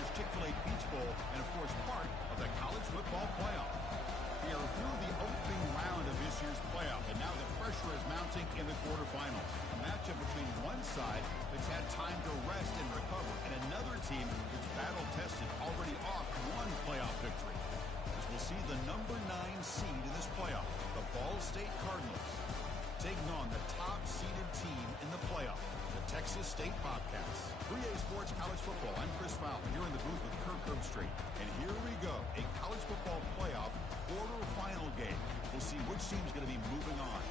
Checkers Chick-fil-A Peach Bowl, and, of course, part of the college football playoff. We are through the opening round of this year's playoff, and now the pressure is mounting in the quarterfinals. A matchup between one side that's had time to rest and recover, and another team that's battle-tested, already off one playoff victory. As we'll see the number 9 seed in this playoff, the Ball State Cardinals, taking on the top-seeded team in the playoff, the Texas State Bobcats. 3A Sports College Football. I'm Chris Fowler here in the booth with Kirk Herbstreit. And here we go, a college football playoff quarterfinal game. We'll see which team's going to be moving on.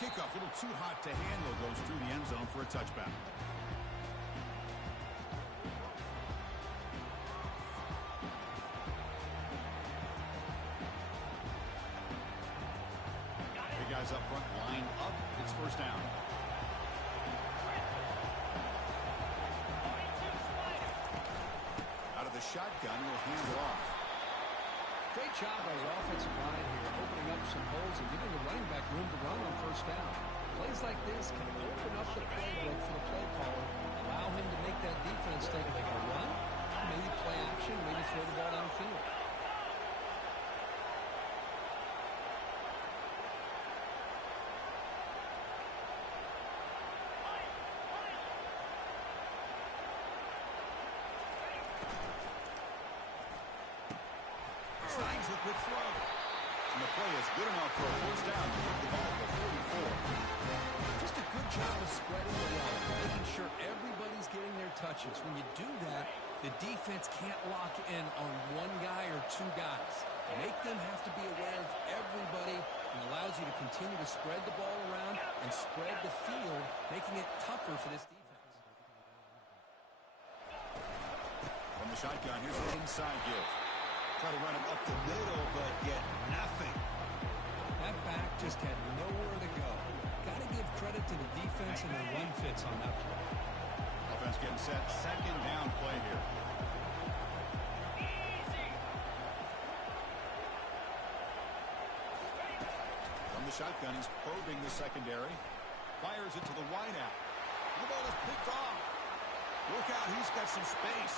Kickoff, a little too hot to handle, goes through the end zone for a touchback. Big guys up front, line up, it's first down. Out of the shotgun, he'll hand it off. Great job by the offensive line here, opening up some holes and giving the running back room to run on first down. Plays like this can open up the playbook for the play caller, allow him to make that defense think they can run, maybe play action, maybe throw the ball downfield. Signs a good throw. And the play is good enough for a first down to move the ball to 44. Just a good job of spreading the ball, making sure everybody's getting their touches. When you do that, the defense can't lock in on one guy or two guys. Make them have to be aware of everybody, and allows you to continue to spread the ball around and spread the field, making it tougher for this defense. From the shotgun, here's an inside give. Try to run it up the middle, but get nothing. That back just had nowhere to go. Got to give credit to the defense and their run fits on that play. Offense getting set. Second down play here. From the shotgun, he's probing the secondary. Fires it to the wideout. The ball is picked off. Look out, he's got some space.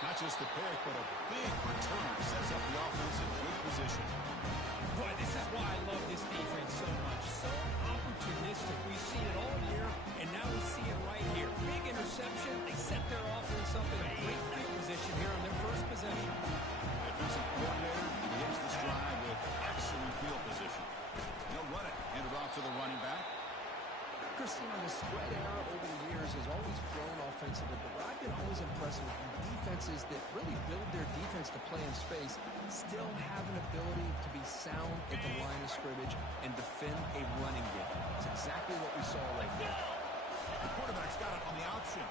Not just the pick, but a big return sets up the offense in good position. Boy, this is why I love this defense so much. So opportunistic. We've seen it all year, and now we see it right here. Big interception. They set their offense up in a great field position here on their first possession. Defensive coordinator begins this drive with excellent field position. He'll run it. Hand it off to the running back. Christine, the spread era over the years has always grown offensively, but what I've been always impressed with defenses that really build their defense to play in space still have an ability to be sound at the line of scrimmage and defend a running game. It's exactly what we saw right there. The quarterback's got it on the option.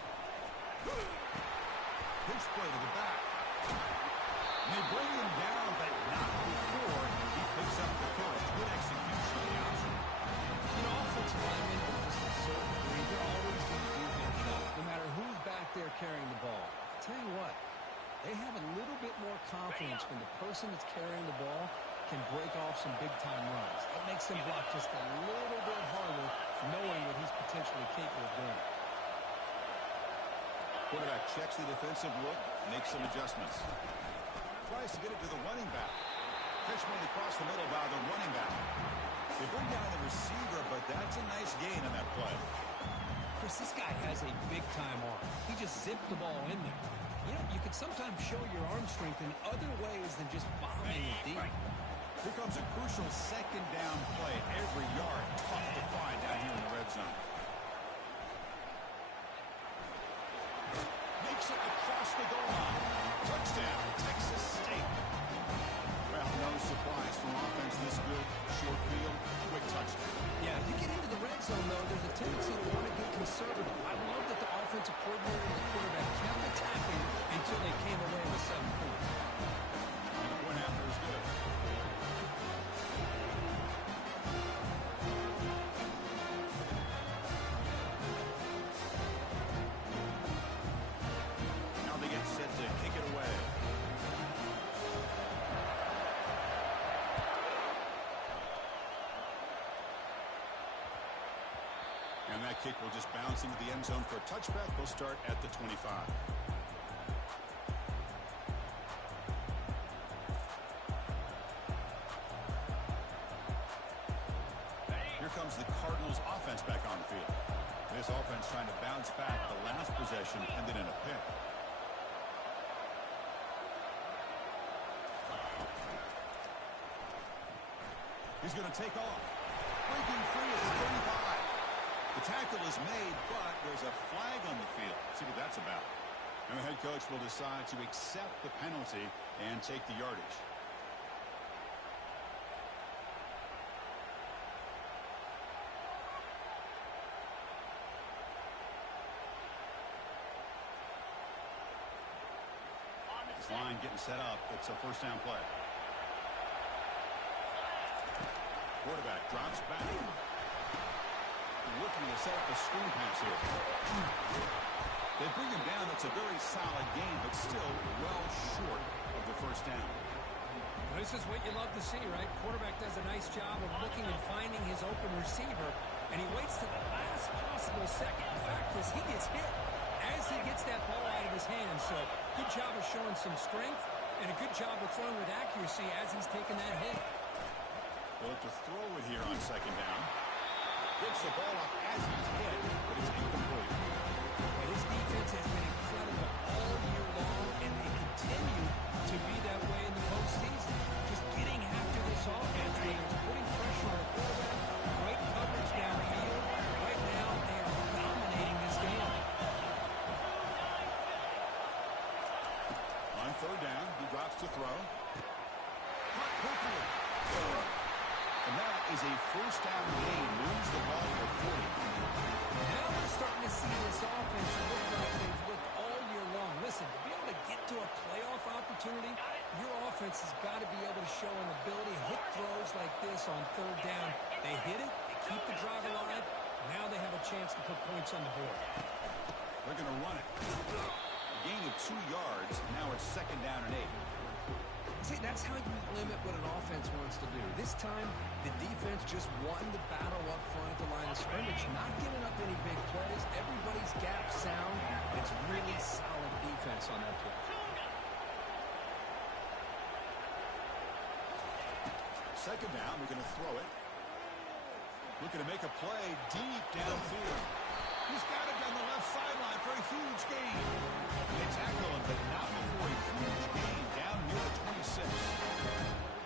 Pitch play to the back. And they bring him down, but not before he picks up the first. Good execution of the option. You know, offensive linemen, just a certain degree, they're always going to do their job, no matter who's back there carrying the ball. I'll tell you what, they have a little bit more confidence when the person that's carrying the ball can break off some big-time runs. It makes them block just a little bit harder, knowing what he's potentially capable of doing. Quarterback checks the defensive look, makes some adjustments. Tries to get it to the running back. Pitch made across the middle by the running back. They bring down the receiver, but that's a nice gain on that play. Chris, this guy has a big-time arm. He just zipped the ball in there. You know, you can sometimes show your arm strength in other ways than just bombing it deep. Here comes a crucial second down play. Every yard tough to find down here in the red zone. Makes it across the goal line. Touchdown, Texas State. coordinator and the quarterback kept attacking until they came away with 7 points. And the point after is good. Now they get set to kick it away. And that kick will just bounce into the end zone for a touchback. They'll start at the 25. Here comes the Cardinals offense back on the field. This offense trying to bounce back. The last possession ended in a pick. He's going to take off. Breaking free at the 35. The tackle is made, but there's a flag on the field. See what that's about. And the head coach will decide to accept the penalty and take the yardage. This line getting set up. It's a first down play. Quarterback drops back. Looking to set up a screen pass here. They bring him down. That's a very solid game, but still well short of the first down. This is what you love to see, right? Quarterback does a nice job of looking and finding his open receiver, and he waits to the last possible second. The fact is he gets hit as he gets that ball out of his hands. So good job of showing some strength and a good job of throwing with accuracy as he's taking that hit. Well, to throw it here on second down. Gets the ball off as he's hit, but it's incomplete. Well, his defense has been incredible all year long, and they continue to be that way in the postseason. Just getting after this offense, whether it's putting pressure on a quarterback, great coverage downfield. Right now, they are dominating this game. On third down, he drops to throw. Caught quickly. And that is a first down gain. Moves the ball for 40. Now we're starting to see this offense look like they've looked all year long. Listen, to be able to get to a playoff opportunity, your offense has got to be able to show an ability to hit throws like this on third down. They hit it, they keep the drive alive. Now they have a chance to put points on the board. They're going to run it. A gain of 2 yards. Now it's second down and 8. See, that's how you limit what an offense wants to do. This time, the defense just won the battle up front at the line of scrimmage, not giving up any big plays. Everybody's gap sound. It's really solid defense on that play. Second down, we're going to throw it. Looking to make a play deep downfield. He's got it down the left sideline for a huge gain. They tackle him, but not before a huge gain down near the 26.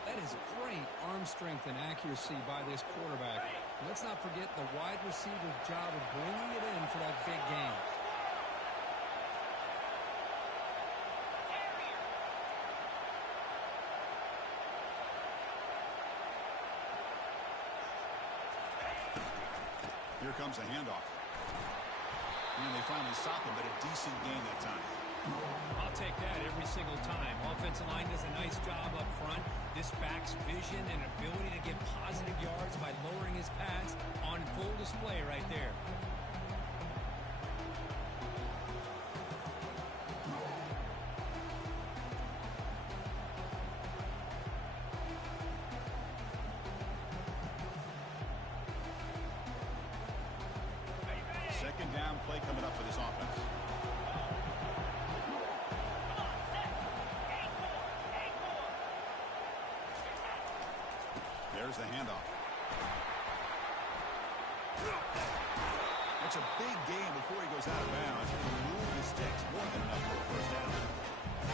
That is great arm strength and accuracy by this quarterback. Let's not forget the wide receiver's job of bringing it in for that big gain. Here comes a handoff. And they finally stop him, but a decent gain that time. I'll take that every single time. Offensive line does a nice job up front. This back's vision and ability to get positive yards by lowering his pads on full display right there. Second down play coming up for this offense. There's the handoff. That's a big gain before he goes out of bounds. Move the sticks, more than enough for a first down.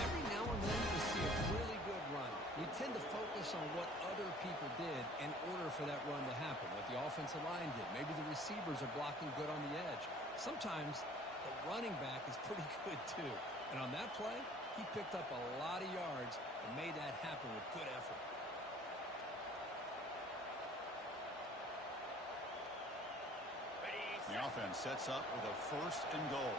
Every now and then you see a really good run. We tend to focus on what other people did in order for that run to happen, what the offensive line did. Maybe the receivers are blocking good on the edge. Sometimes the running back is pretty good too. And on that play, he picked up a lot of yards and made that happen with good effort. The offense sets up with a first and goal.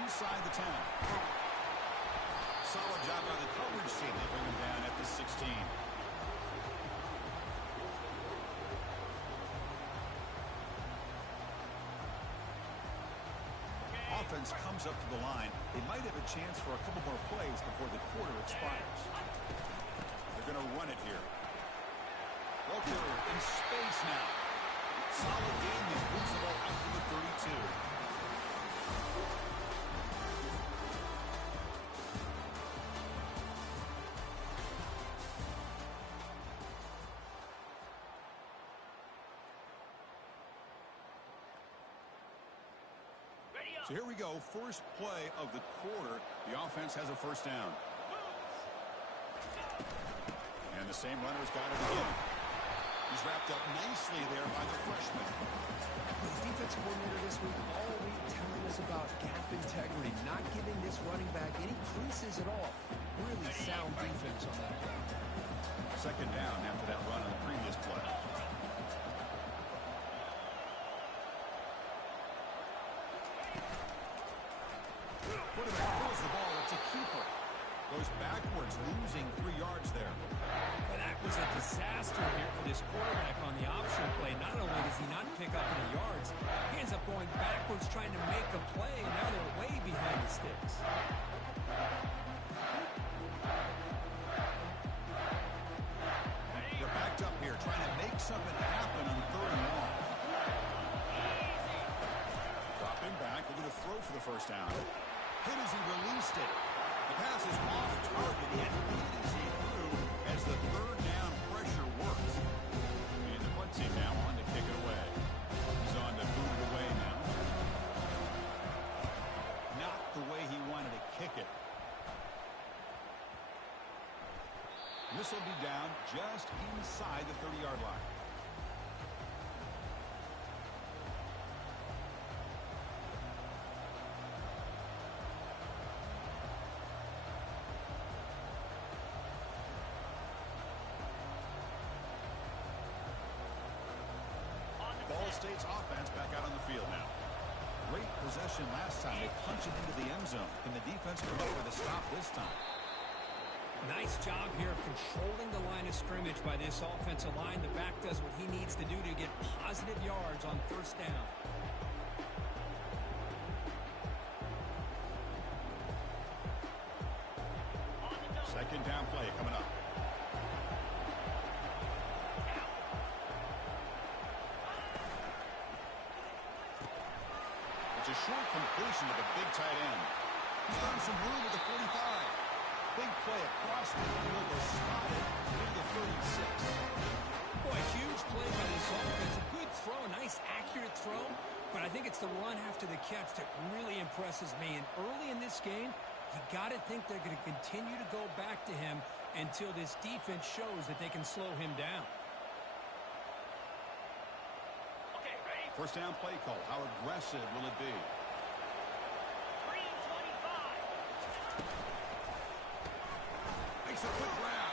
inside the 10. Solid job by the coverage team. They bring him down at the 16. Offense comes up to the line. They might have a chance for a couple more plays before the quarter expires. They're going to run it here. Walker in space now. Solid game. He moves the ball out to the 32. So here we go, first play of the quarter. The offense has a first down. And the same runner's got it again. He's wrapped up nicely there by the freshman. The defense coordinator this week all week telling us about gap integrity, not giving this running back any creases at all. Really sound defense on that play. Second down after that run on the previous play. Quarterback throws the ball. It's a keeper. Goes backwards, losing 3 yards there. Well, that was a disaster here for this quarterback on the option play. Not only does he not pick up any yards, he ends up going backwards trying to make a play, and now they're way behind the sticks. They're backed up here, trying to make something happen on 3rd and long. Dropping back, looking to throw for the first down. Hit as he released it. The pass is off target, yet hit as he threw as the 3rd down pressure works. And the punt team now on to kick it away. He's on to boot it away now. Not the way he wanted to kick it. This will be down just inside the 30-yard line. Ball State's offense back out on the field now. Great possession last time. They punch it into the end zone. Can the defense come up with a stop this time? Nice job here of controlling the line of scrimmage by this offensive line. The back does what he needs to do to get positive yards on first down. Second down play coming up. It's a short completion to the big tight end. He's found some room with the 45. Big play across the field was spotted near the 36. Boy, huge play by this offense. A good throw, a nice accurate throw. But I think it's the run after the catch that really impresses me. And early in this game, you got to think they're going to continue to go back to him until this defense shows that they can slow him down. Okay, ready? First down play call. How aggressive will it be? 3:25. Makes a quick grab.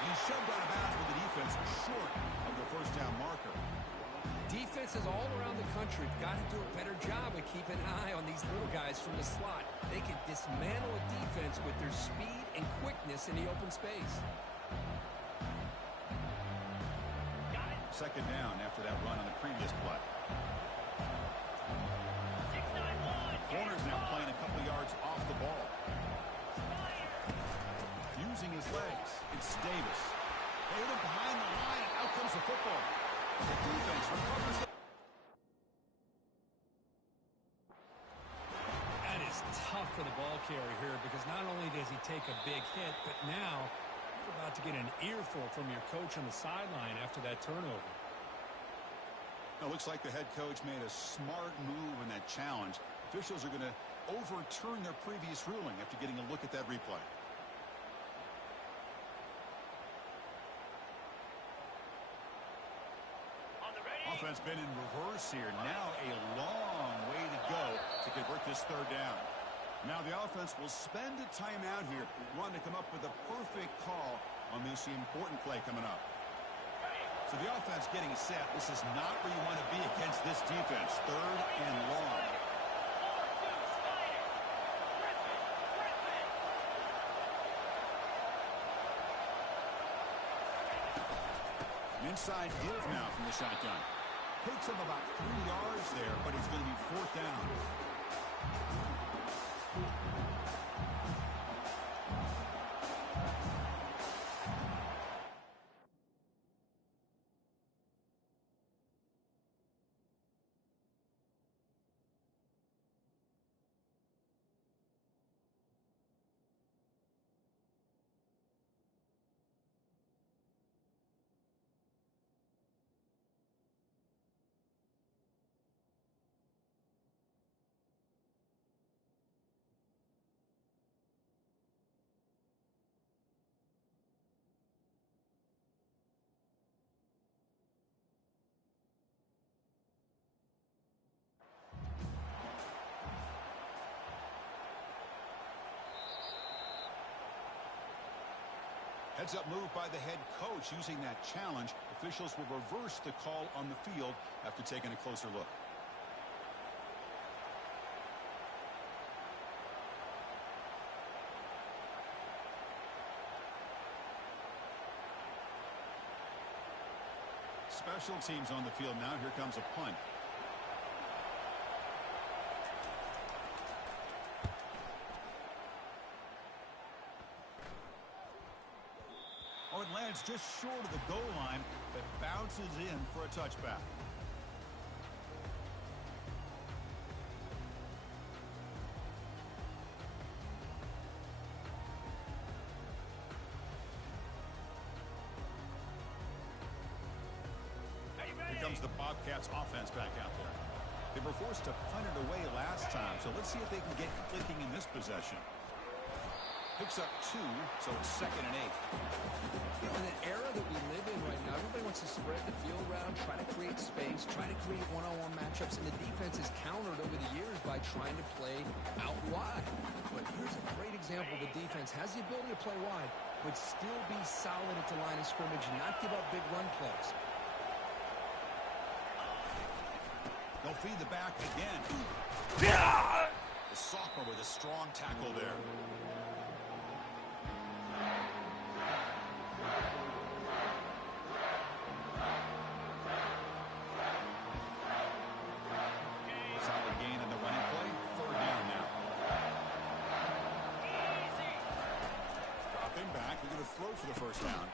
And he's shoved out of bounds with the defense short of the first down marker. Defenses all around the country have got to do a better job of keeping an eye on these little guys from the slot. They can dismantle a defense with their speed and quickness in the open space. Second down after that run on the previous play. 6-9-1. Corner's now playing a couple yards off the ball. Using his legs. It's Davis. They hit him behind the line. Out comes the football. The defense recovers the... That is tough for the ball carrier here because not only does he take a big hit, but now you're about to get an earful from your coach on the sideline after that turnover. It looks like the head coach made a smart move in that challenge. Officials are going to overturn their previous ruling after getting a look at that replay. Offense been in reverse here. Now a long way to go to convert this third down. Now the offense will spend a timeout here. Want to come up with a perfect call on this important play coming up. So the offense getting set. This is not where you want to be against this defense. Third and long. An inside give now from the shotgun. Takes him about 3 yards there, but it's going to be 4th down. Heads up move by the head coach. Using that challenge, officials will reverse the call on the field after taking a closer look. Special teams on the field now. Here comes a punt. Oh, it lands just short of the goal line, but bounces in for a touchback. Here comes the Bobcats offense back out there. They were forced to punt it away last time, so let's see if they can get clicking in this possession. Picks up 2, so it's 2nd and 8. You know, in an era that we live in right now, everybody wants to spread the field around, try to create space, try to create one-on-one matchups, and the defense has countered over the years by trying to play out wide. But here's a great example. The defense has the ability to play wide, but still be solid at the line of scrimmage and not give up big run plays. They'll feed the back again. The sophomore with a strong tackle there. Solid gain in the running play. 3rd down now. Dropping back. We're going to throw for the 1st down.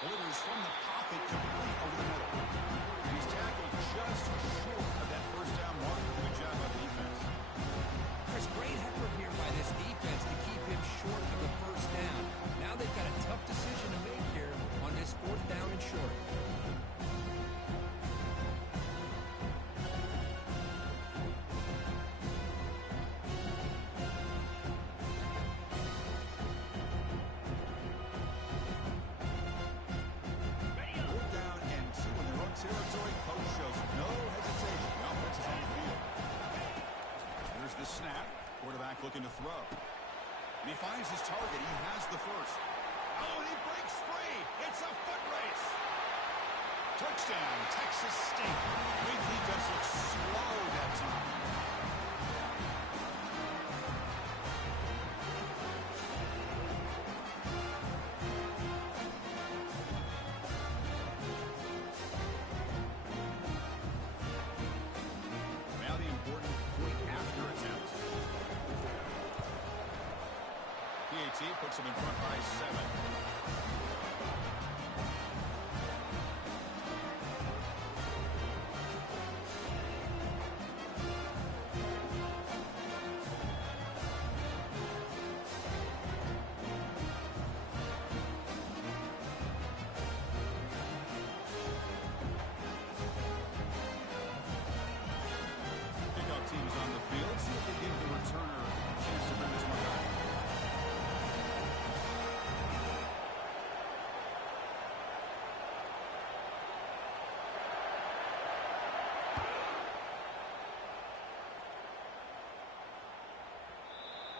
Delivers from the pocket complete over the middle. He's tackled just short of that 1st down mark. Good job by the defense. There's great effort here by this defense to keep him short of the 1st down. Now they've got a tough decision to make here on this 4th down and short. Territory. Coach shows no hesitation. The offense is on the field. Here's the snap. Quarterback looking to throw. And he finds his target. He has the 1st. Oh, and he breaks free. It's a foot race. Touchdown, Texas State. Great defense looks slow that time. Puts him in front by 7. Pickoff teams on the field. See if they give the returner a chance to bring this one back.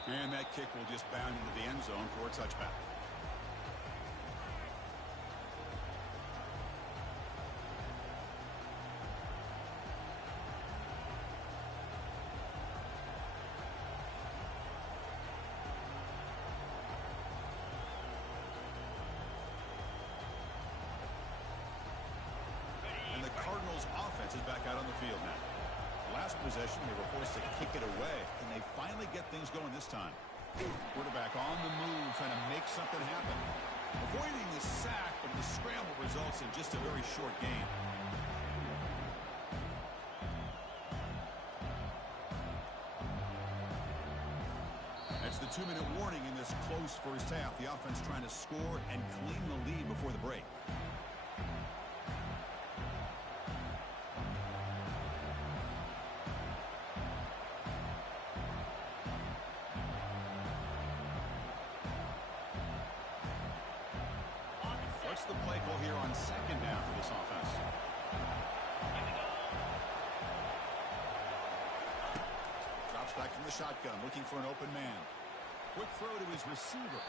And that kick will just bound into the end zone for a touchback. offense is back out on the field now. Last possession, they were forced to kick it away, and they finally get things going this time. Quarterback on the move, trying to make something happen. Avoiding the sack, but the scramble results in just a very short gain. That's the 2-minute warning in this close first half. The offense trying to score and clean the lead before the break. What's the play call here on second down for this offense? Drops back from the shotgun, looking for an open man. Quick throw to his receiver.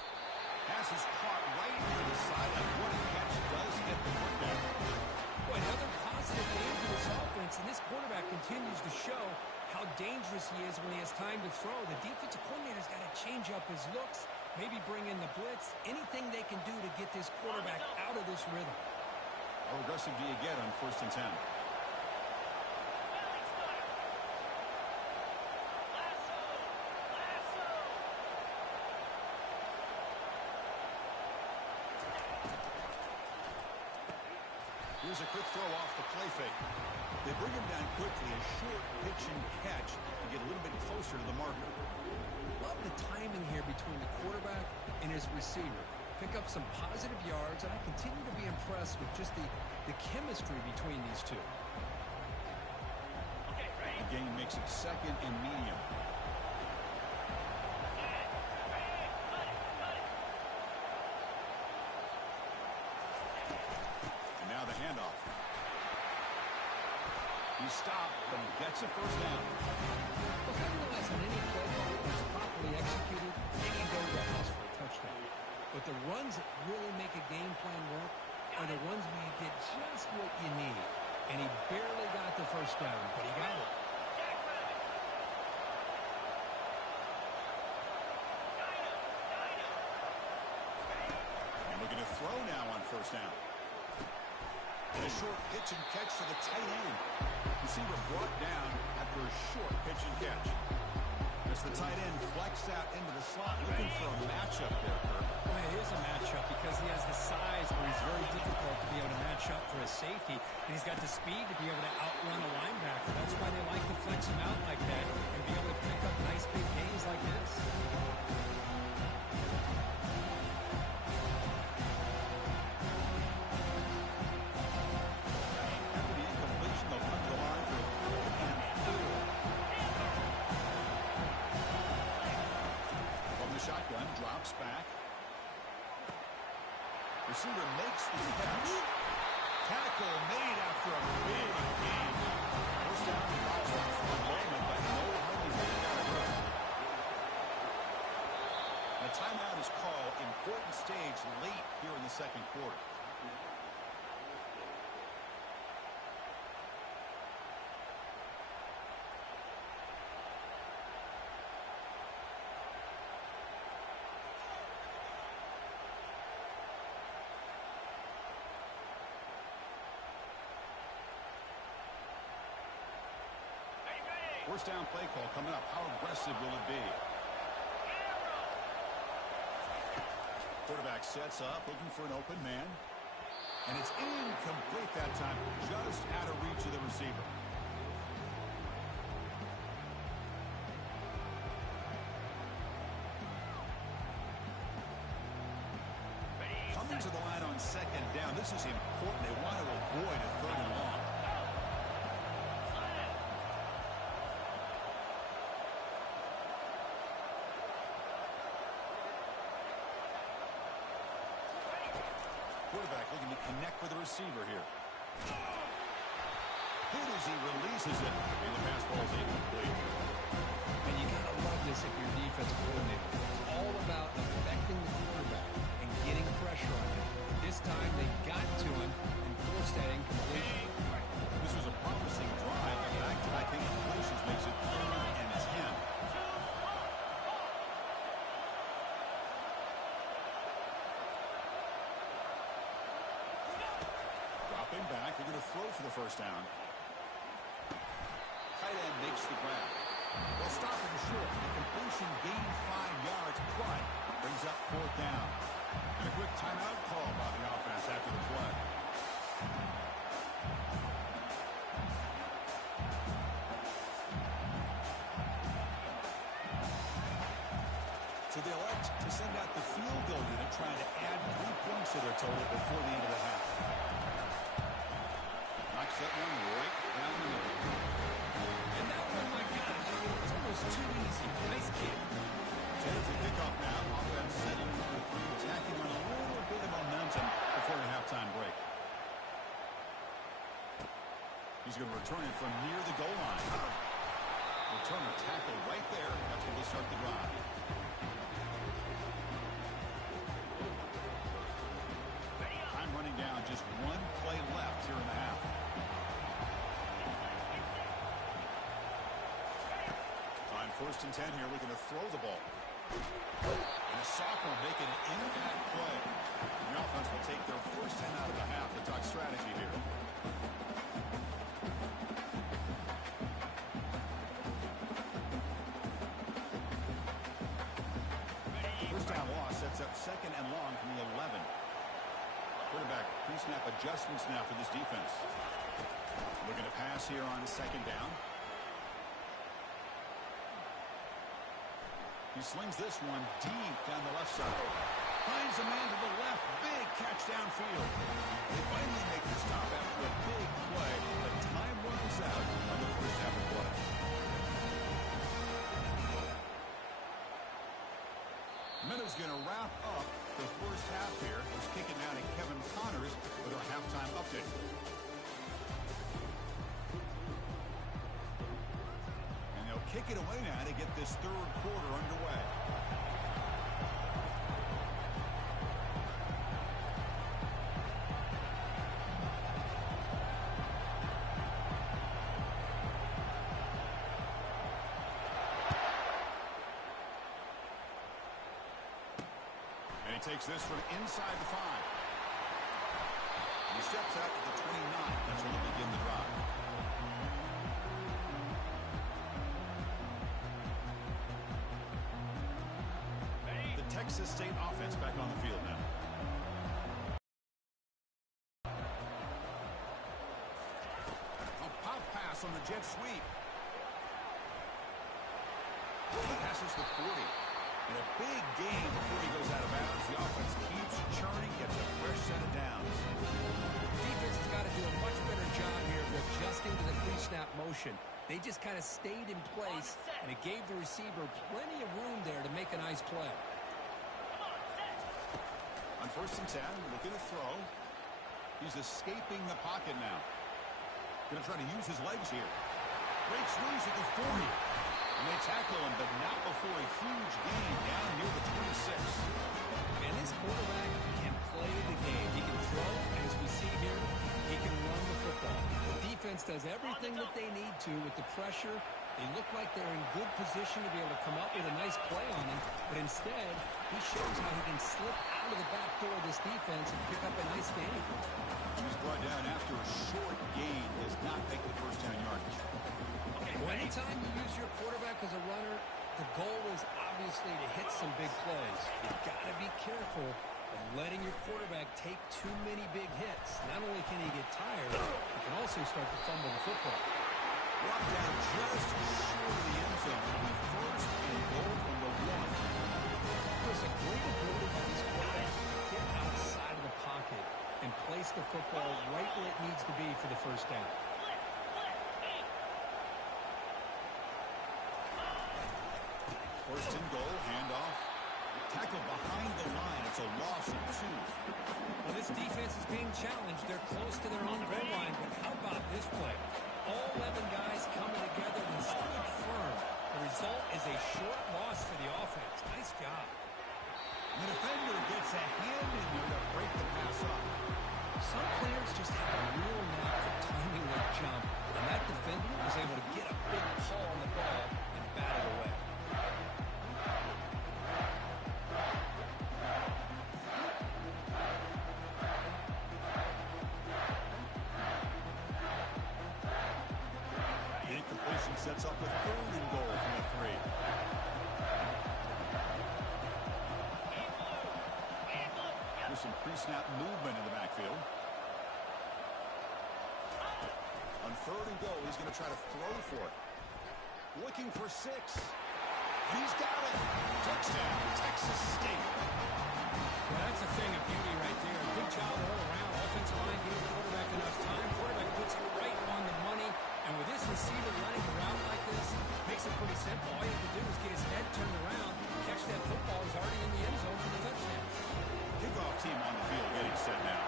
Pass is caught right near the sideline. What a catch, does get the foot down. Boy, another positive game for this offense, and this quarterback continues to show how dangerous he is when he has time to throw. The defensive coordinator's got to change up his looks, maybe bring in the blitz, anything they can do to get this quarterback out of this rhythm. How aggressive do you get on 1st and 10? Here's a quick throw off the play fake. They bring him down quickly, a short pitch and catch to get a little bit closer to the marker. Love the timing here between the quarterback and his receiver. Pick up some positive yards, and I continue to be impressed with just the chemistry between these two. The game makes it 2nd and medium. And now the handoff. He stopped, but he gets a first down. Well, I realize on any play call that's properly executed, they can go to the house for a touchdown. But the runs that really make a game plan work are the ones where you get just what you need. And he barely got the first down, but he got it. And looking to throw now on 1st down. And a short pitch and catch to the tight end. Receiver brought down after a short pitch and catch. As the tight end flexed out into the slot, looking for a matchup there, Kirk. Well, it is a matchup because he has the size where he's very difficult to be able to match up for his safety, and he's got the speed to be able to outrun a linebacker. That's why they like to flex him out like that and be able to pick up nice big gains like this. After the incompletion, they'll come to the line for 4th and 4. From the shotgun, drops back. Receiver makes the catch. Tackle made after a big gain. First down, the box stops for a moment, but no hardly really got it hurt. A timeout is called. Important stage late here in the 2nd quarter. First down play call coming up. How aggressive will it be? Quarterback sets up, looking for an open man. And it's incomplete that time, just out of reach of the receiver. Coming to the line on 2nd down. This is important. They want to avoid a 3rd and long. Quarterback looking to connect with the receiver here. Good as he releases it, and the pass ball is incomplete. And you got to love this if you're a defensive coordinator. It's all about affecting the quarterback and getting pressure on him. This time they got to him and forced that incompletion. This was a promising drive, but back-to-back incompletions makes it 3rd and 10. Dropping back, they're going to throw for the first down. tight end makes the grab. They'll stop him short. The completion gained 5 yards, but brings up 4th down. And a quick timeout call by the offense after the play. So they elect to send out the field goal unit, trying to add 3 points to their total before the end of the half. Knocks that one right down the middle. And that one, my gosh, it's almost too easy. Nice kick. There's the kickoff now. Offense settled for 3, attacking on a little bit of momentum before the halftime break. He's going to return it from near the goal line. Return a tackle right there. That's where they start the drive. Time running down. Just 1 play left here in the half. On 1st and 10 here, we're going to throw the ball. And a sophomore making an impact play. The offense will take their first 10 out of the half to talk strategy here. First down loss sets up 2nd and long from the 11. Quarterback pre-snap adjustments now for this defense. Looking to pass here on 2nd down. He slings this one deep down the left side. Finds a man to the left. Big catch downfield. They finally make the stop after a big play, but time runs out on the first half of play. Minutes going to wrap up the first half here. Let's kick it now to Kevin Connors with our halftime update. Kick it away now to get this 3rd quarter underway. And he takes this from inside the 5. He steps out to the 29. That's where they'll begin the drive. Texas State offense back on the field now. A pop pass on the jet sweep. He passes the 40. And a big gain before he goes out of bounds. The offense keeps churning, gets a fresh set of downs. Defense has got to do a much better job here of adjusting to the pre-snap motion. They just kind of stayed in place, and it gave the receiver plenty of room there to make a nice play. On 1st and 10, looking to throw. He's escaping the pocket now. Going to try to use his legs here. Great squeeze at the 40. And they tackle him, but not before a huge gain down near the 26. And this quarterback can play the game. He can throw, and as we see here, he can run the football. The defense does everything that they need to with the pressure. They look like they're in good position to be able to come up with a nice play on him, but instead, he shows how he can slip out of the back door of this defense and pick up a nice gain. He's brought down after a short gain, does not make the first down yardage. Well, anytime you use your quarterback as a runner, the goal is obviously to hit some big plays. You've got to be careful of letting your quarterback take too many big hits. Not only can he get tired, he can also start to fumble the football. Brought down just short of the end zone. First and goal from the 1. There's a great ability by this quarterback to get outside of the pocket and place the football right where it needs to be for the first down. First and goal, handoff. Tackle behind the line. It's a loss of 2. Well, this defense is being challenged. They're close to their own goal line, but how about this play? All 11 guys coming together and stood firm. The result is a short loss for the offense. Nice job. The defender gets a hand in there to break the pass up. Some players just have a real knack for timing their jump, and that defender was able to get a big paw on the ball and bat it away. sets up a 3rd and goal from the 3. There's some pre-snap movement in the backfield. On 3rd and goal, he's going to try to throw for it. Looking for 6. He's got it. Touchdown, Texas State. Well, that's a thing of beauty right there. Good job all around. Offensive line gave the quarterback enough time. Quarterback puts it right on the money. And with this receiver running around like this, makes it pretty simple. All you have to do is get his head turned around, catch that football. He's already in the end zone for the touchdown. Kickoff team on the field getting set now.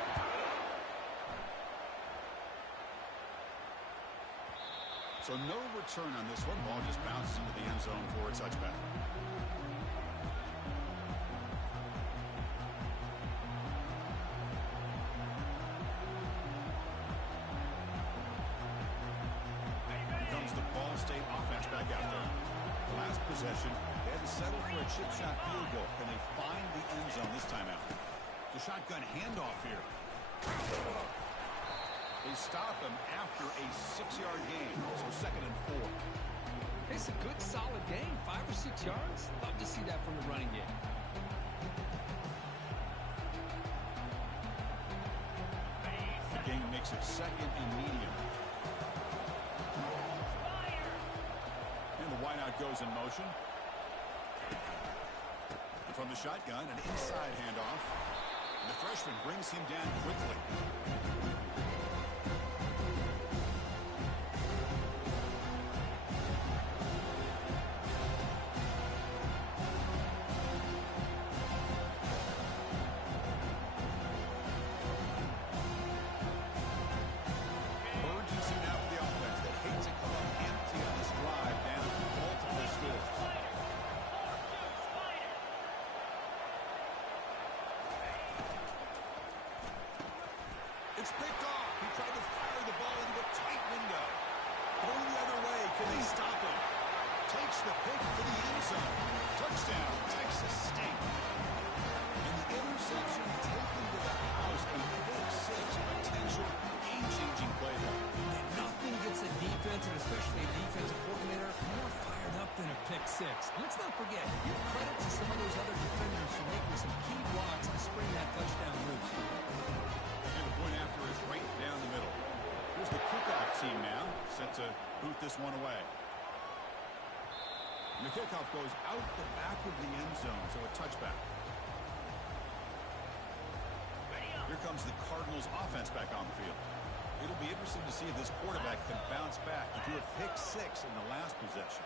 So no return on this one. Ball just bounces into the end zone for a touchback. Here comes the Ball State offense back out there. The last possession, they had to settle for a chip shot field goal. Can they find the end zone this time out? The shotgun handoff here. They stop him after a 6-yard gain, so 2nd and 4. It's a good, solid game. 5 or 6 yards. Love to see that from the running game. The game makes it 2nd and medium. And the wideout goes in motion. And from the shotgun, an inside handoff. And the freshman brings him down quickly. It's picked off. He tried to fire the ball into a tight window. Going the other way. Can they stop him? Takes the pick to the end zone. Touchdown, Texas State. And the interception taken to the house. A pick 6 potential game-changing play there. And nothing gets a defense, and especially a defensive coordinator, more fired up than a pick 6. And let's not forget, give credit to some of those other defenders for making some key blocks to spring that touchdown loose. Point after is right down the middle. Here's the kickoff team now, set to boot this one away. And the kickoff goes out the back of the end zone, so a touchback. Here comes the Cardinals offense back on the field. It'll be interesting to see if this quarterback can bounce back. He threw a pick 6 in the last possession.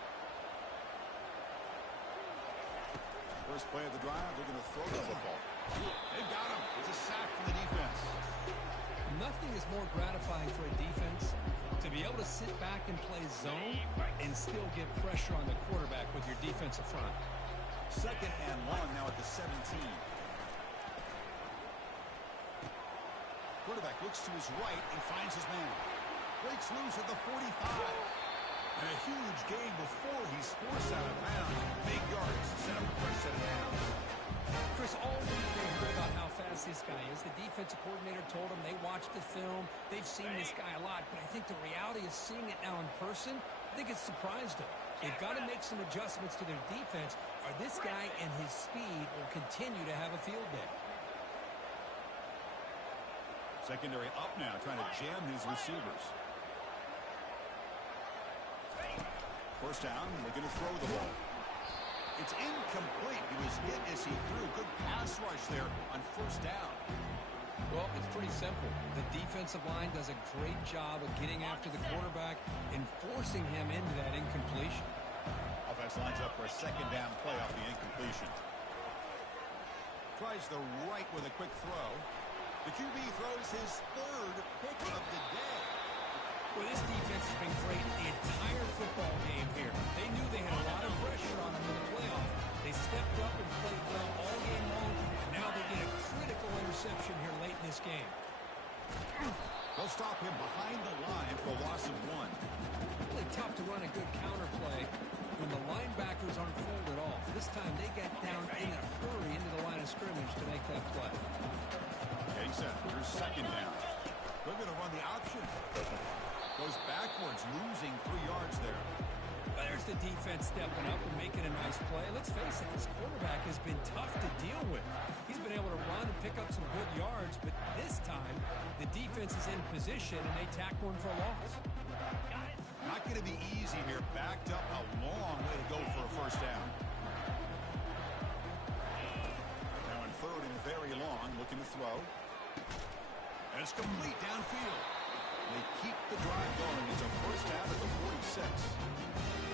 First play of the drive, they're going to throw the football. They've got him. It's a sack for the defense. Nothing is more gratifying for a defense to be able to sit back and play zone and still get pressure on the quarterback with your defensive front. 2nd and 1 now at the 17. Quarterback looks to his right and finds his man. Breaks loose at the 45. And a huge gain before he's forced out of bounds. Big yards to set up the first set of downs. Chris, all week they heard about how fast this guy is. The defensive coordinator told them they watched the film. They've seen this guy a lot. But I think the reality is seeing it now in person, I think it's surprised them. They've got to make some adjustments to their defense, or this guy and his speed will continue to have a field day. Secondary up now, trying to jam his receivers. First down, looking to throw the ball. It's incomplete. He was hit as he threw. Good pass rush there on first down. Well, it's pretty simple. The defensive line does a great job of getting after the quarterback and forcing him into that incompletion. Offense lines up for a 2nd down play off the incompletion. Tries the right with a quick throw. The QB throws his 3rd pick of the day. Well, this defense has been great the entire football game here. They knew they had a lot of pressure on them in the playoff. They stepped up and played well all game long, and now they get a critical interception here late in this game. They'll stop him behind the line for a loss of 1. Really tough to run a good counter play when the linebackers aren't folded off. This time they got down in a hurry into the line of scrimmage to make that play. Getting set. Here's 2nd down. They're going to run the option. Goes backwards, losing 3 yards there. Well, there's the defense stepping up and making a nice play. Let's face it, this quarterback has been tough to deal with. He's been able to run and pick up some good yards, but this time the defense is in position and they tack one for a loss. Not going to be easy here. Backed up a long way to go for a first down. Now in third and very long, looking to throw. And it's complete downfield. They keep the drive going. It's a first down at the 46.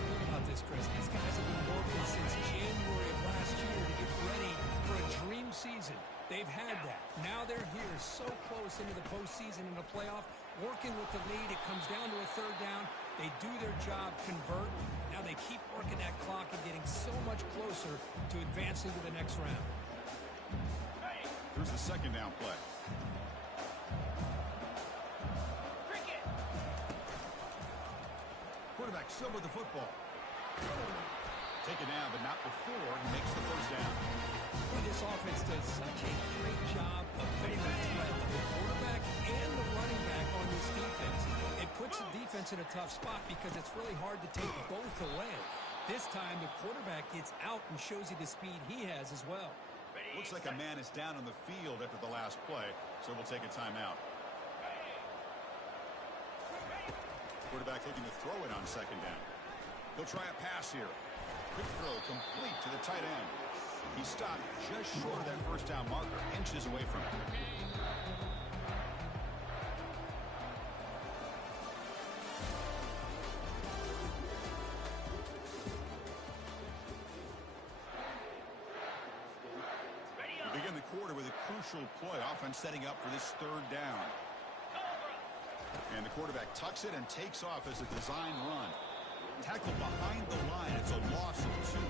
Think about this, Chris. These guys have been working since January of last year to get ready for a dream season. They've had that. Now they're here so close into the postseason and the playoff, working with the lead. It comes down to a third down. They do their job, convert. Now they keep working that clock and getting so much closer to advancing to the next round. Here's the second down play. Quarterback still with the football. Taken down, but not before he makes the first down. Well, this offense does such a great job of putting the threat of the quarterback and the running back on this defense. It puts the defense in a tough spot because it's really hard to take both away. This time, the quarterback gets out and shows you the speed he has as well. Looks like a man is down on the field after the last play, so we'll take a timeout. Quarterback looking to throw it on second down. He'll try a pass here. Quick throw complete to the tight end. He stopped just short of that first down marker, inches away from it. We begin the quarter with a crucial play. Offense setting up for this third down. And the quarterback tucks it and takes off as a design run. Tackle behind the line. It's a loss of 2.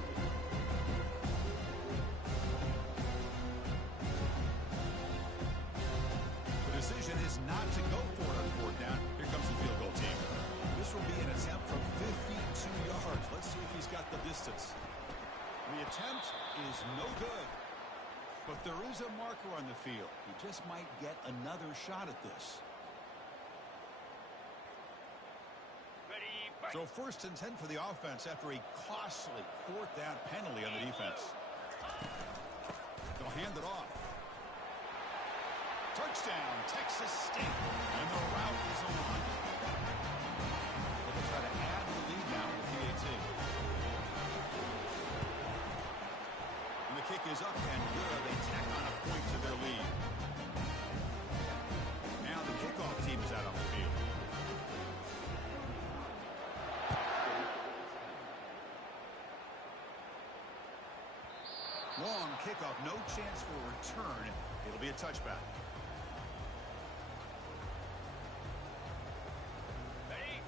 The decision is not to go for it on fourth down. Here comes the field goal team. This will be an attempt from 52 yards. Let's see if he's got the distance. The attempt is no good. But there is a marker on the field. He just might get another shot at this. So first and 10 for the offense after a costly fourth down penalty on the defense. They'll hand it off. Touchdown, Texas State. And the route is on. They'll try to add the lead now with the PAT. And the kick is up and good. They tack on a point to their lead. Now the kickoff team is out on the field. Long kickoff, no chance for a return. It'll be a touchback.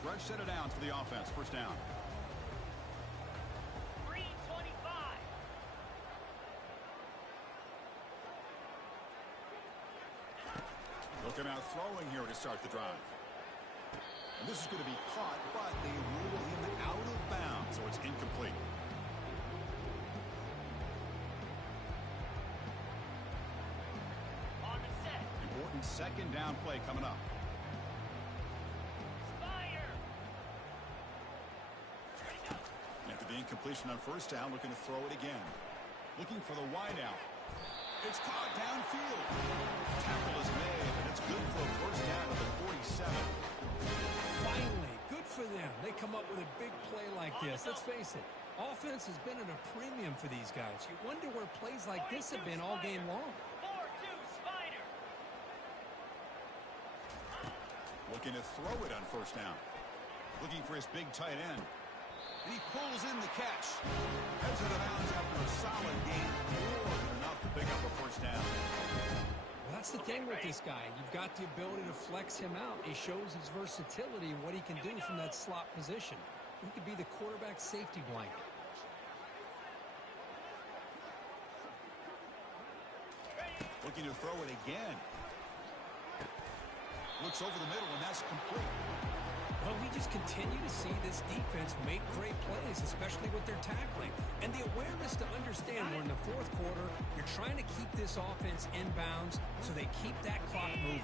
Fresh set of downs for the offense. First down. 3:25. They'll come out throwing here to start the drive. And this is going to be caught, but they rule him out of bounds, so it's incomplete. Important second down play coming up. After the incompletion on first down, looking to throw it again. Looking for the wide out. It's caught downfield. Tackle is made, and it's good for a first down at the 47. Finally, good for them. They come up with a big play like this. Let's face it, offense has been at a premium for these guys. You wonder where plays like this have been all game long. 4-2 Spider. Looking to throw it on first down. Looking for his big tight end. And he pulls in the catch. Heads out of bounds after a solid game. More than enough to pick up a first down. Well, that's the thing with this guy. You've got the ability to flex him out. He shows his versatility and what he can do from that slot position. He could be the quarterback safety blanket. Looking to throw it again. Looks over the middle, and that's complete. Well, we just continue to see this defense make great plays, especially with their tackling. And the awareness to understand we're in the fourth quarter, you're trying to keep this offense in bounds so they keep that clock moving.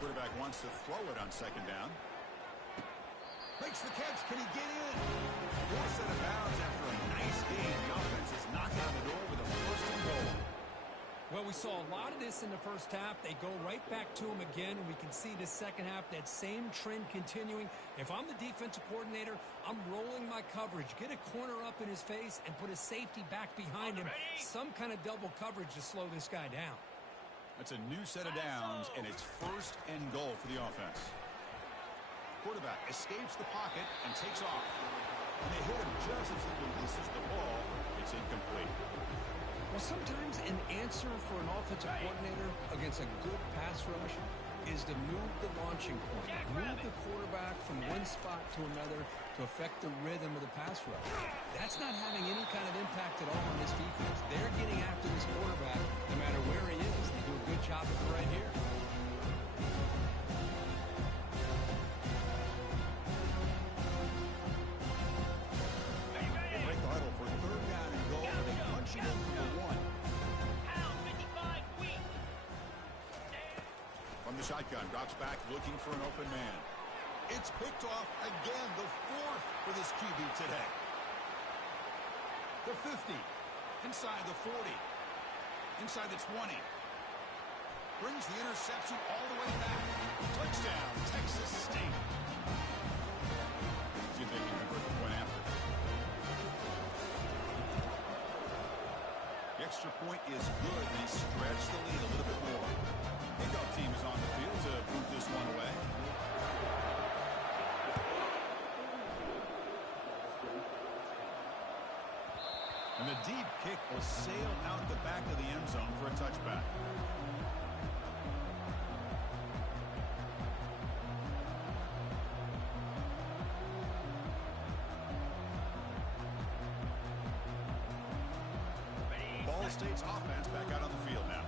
Quarterback wants to throw it on second down. Makes the catch. Can he get in? Forced out of bounds after a nice game. The offense is knocking on the door with a first and goal. Well, we saw a lot of this in the first half. They go right back to him again, and we can see the second half, that same trend continuing. If I'm the defensive coordinator, I'm rolling my coverage. Get a corner up in his face and put a safety back behind him. Some kind of double coverage to slow this guy down. That's a new set of downs, and it's first and goal for the offense. Quarterback escapes the pocket and takes off. And they hit him just as he releases the ball. It's incomplete. Well, sometimes an answer for an offensive coordinator against a good pass rush is to move the launching point. Move the quarterback from one spot to another to affect the rhythm of the pass rush. That's not having any kind of impact at all on this defense. They're getting after this quarterback no matter where he is. They do a good job of it right here. They break the huddle for third down and goal. They punch it in for the one. From the shotgun, drops back looking for an open man. It's picked off again, the fourth for this QB today. The 50, inside the 40, inside the 20. Brings the interception all the way back. Touchdown, Texas State. See if they can convert the point after. The extra point is good. They stretch the lead a little bit more. Kickoff team is on the field to boot this one away. And the deep kick will sail out the back of the end zone for a touchback. Ball State's offense back out on the field now.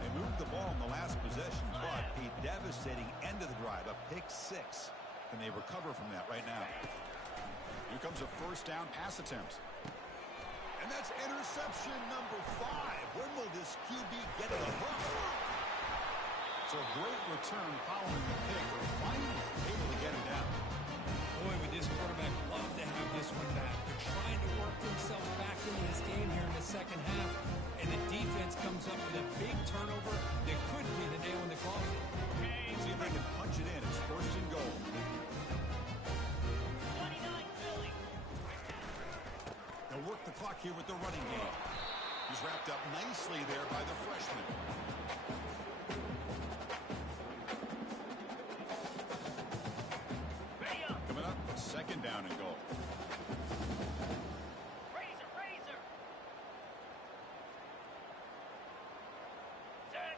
They moved the ball in the last possession, but a devastating end of the drive, a pick six. Can they recover from that right now? Here comes a first down pass attempt. And that's interception number 5. When will this QB get to the hook? So a great return following the pick. They're finally able to get him down. Boy, would this quarterback love to have this one back. They're trying to work themselves back into this game here in the second half. And the defense comes up with a big turnover that could be the nail in the coffin. See if they can punch it in. It's first and goal. 29 Philly. They'll work the clock here with the running game. He's wrapped up nicely there by the freshman. Coming up, second down and goal. Razor. Set.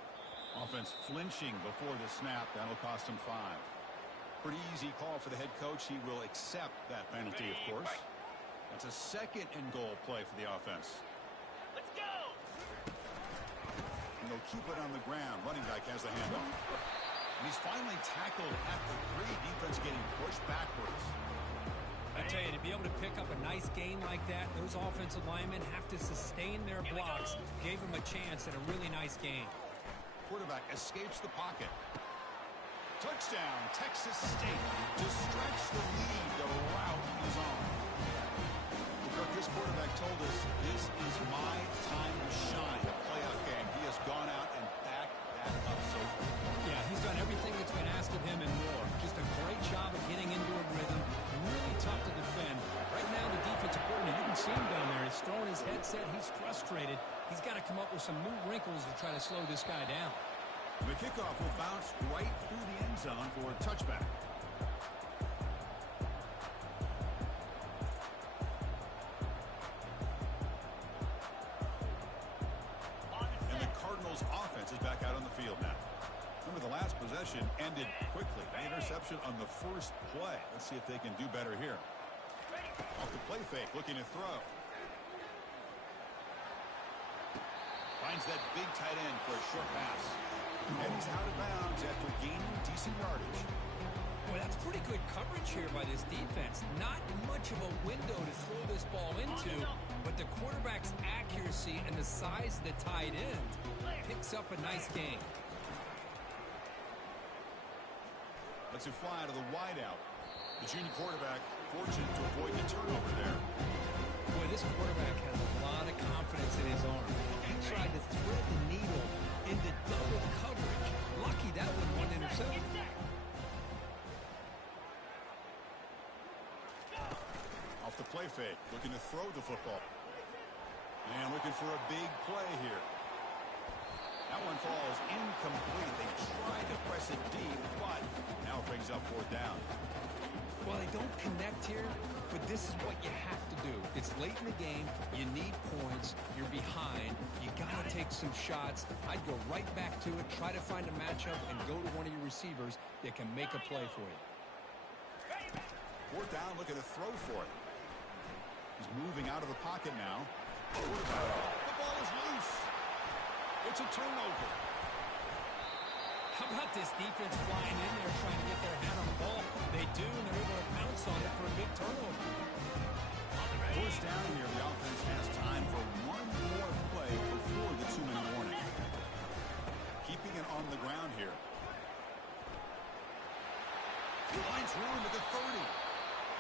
Offense flinching before the snap. That'll cost him 5. Pretty easy call for the head coach. He will accept that penalty, of course. That's a second and goal play for the offense. Let's go. And they'll keep it on the ground. Running back has the handoff. And he's finally tackled at the 3. Defense getting pushed backwards. I tell you, to be able to pick up a nice gain like that, those offensive linemen have to sustain their blocks. Gave them a chance at a really nice game. Quarterback escapes the pocket. Touchdown, Texas State. To stretch the lead, the route is on. This quarterback told us this is my time to shine. A playoff game. He has gone out and backed that up so far. Yeah, he's done everything that's been asked of him and more. Just a great job of getting into a rhythm. Really tough to defend. Right now, the defensive coordinator, you can see him down there. He's throwing his headset. He's frustrated. He's got to come up with some new wrinkles to try to slow this guy down. The kickoff will bounce right through the end zone for a touchback. And the Cardinals offense is back out on the field now. Remember, the last possession ended quickly. An interception on the first play. Let's see if they can do better here. Off the play fake, looking to throw. Finds that big tight end for a short pass. And he's out of bounds after gaining decent yardage. Boy, that's pretty good coverage here by this defense. Not much of a window to throw this ball into, but the quarterback's accuracy and the size of the tight end picks up a nice gain. Let's fly to the wideout. The junior quarterback fortunate to avoid the turnover there. Boy, this quarterback has a lot of confidence in his arm. He tried to thread the needle into double coverage. Lucky that wasn't one interception. Off the play fake, looking to throw the football. And looking for a big play here. That one falls incomplete. They tried to press it deep, but now it brings up 4th down. Well, they don't connect here, but this is what you have to do. It's late in the game. You need points. You're behind. You got to take some shots. I'd go right back to it, try to find a matchup, and go to one of your receivers that can make a play for you. 4th down, looking to throw for it. He's moving out of the pocket now. The ball is loose. It's a turnover. How about this defense flying in there trying to get their hand on the ball? They do, and they're able to pounce on it for a big turnover. 4th down here. The offense has time for one more play before the 2-minute warning. Keeping it on the ground here. He finds room at the 30.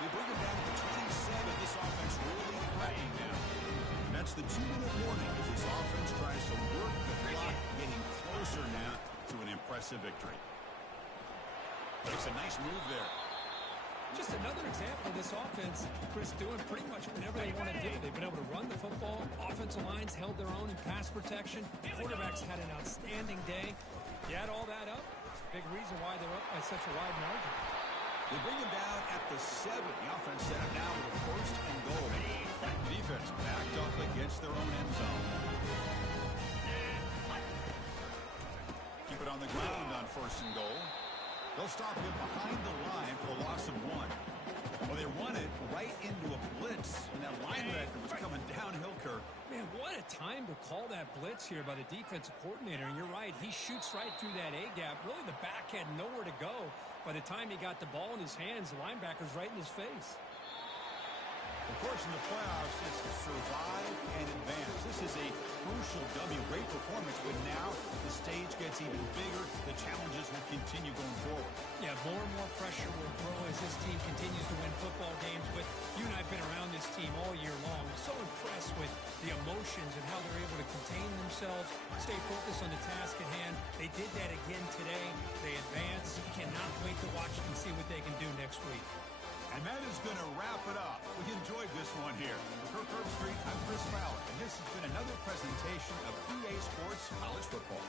They bring him down to the 27. This offense really threatening now. And that's the 2-minute warning as this offense tries to work the clock, getting closer now to an impressive victory. Makes a nice move there. Just another example of this offense, Chris, doing pretty much whatever they want to do. They've been able to run the football. Offensive lines held their own in pass protection. Quarterbacks had an outstanding day. You add all that up, big reason why they're up by such a wide margin. They bring him down at the 7. The offense set up now with a 1st and goal. Defense backed up against their own end zone. Keep it on the ground on 1st and goal. They'll stop him behind the line for the loss of 1. Well, they run it right into a blitz, and that linebacker was coming downhill, Kirk. Man, what a time to call that blitz here by the defensive coordinator. And you're right, he shoots right through that A-gap. Really, the back had nowhere to go. By the time he got the ball in his hands, the linebacker's right in his face. Of course, in the playoffs, it's to survive and advance. This is a crucial W. Great performance, but now the stage gets even bigger. The challenges will continue going forward. Yeah, more and more pressure will grow as this team continues to win football games. But you and I have been around this team all year long. So impressed with the emotions and how they're able to contain themselves, stay focused on the task at hand. They did that again today. They advance. Cannot wait to watch and see what they can do next week. And that is going to wrap it up. We enjoyed this one here. For Kirk Herbstreit, I'm Chris Fowler, and this has been another presentation of EA Sports College Football.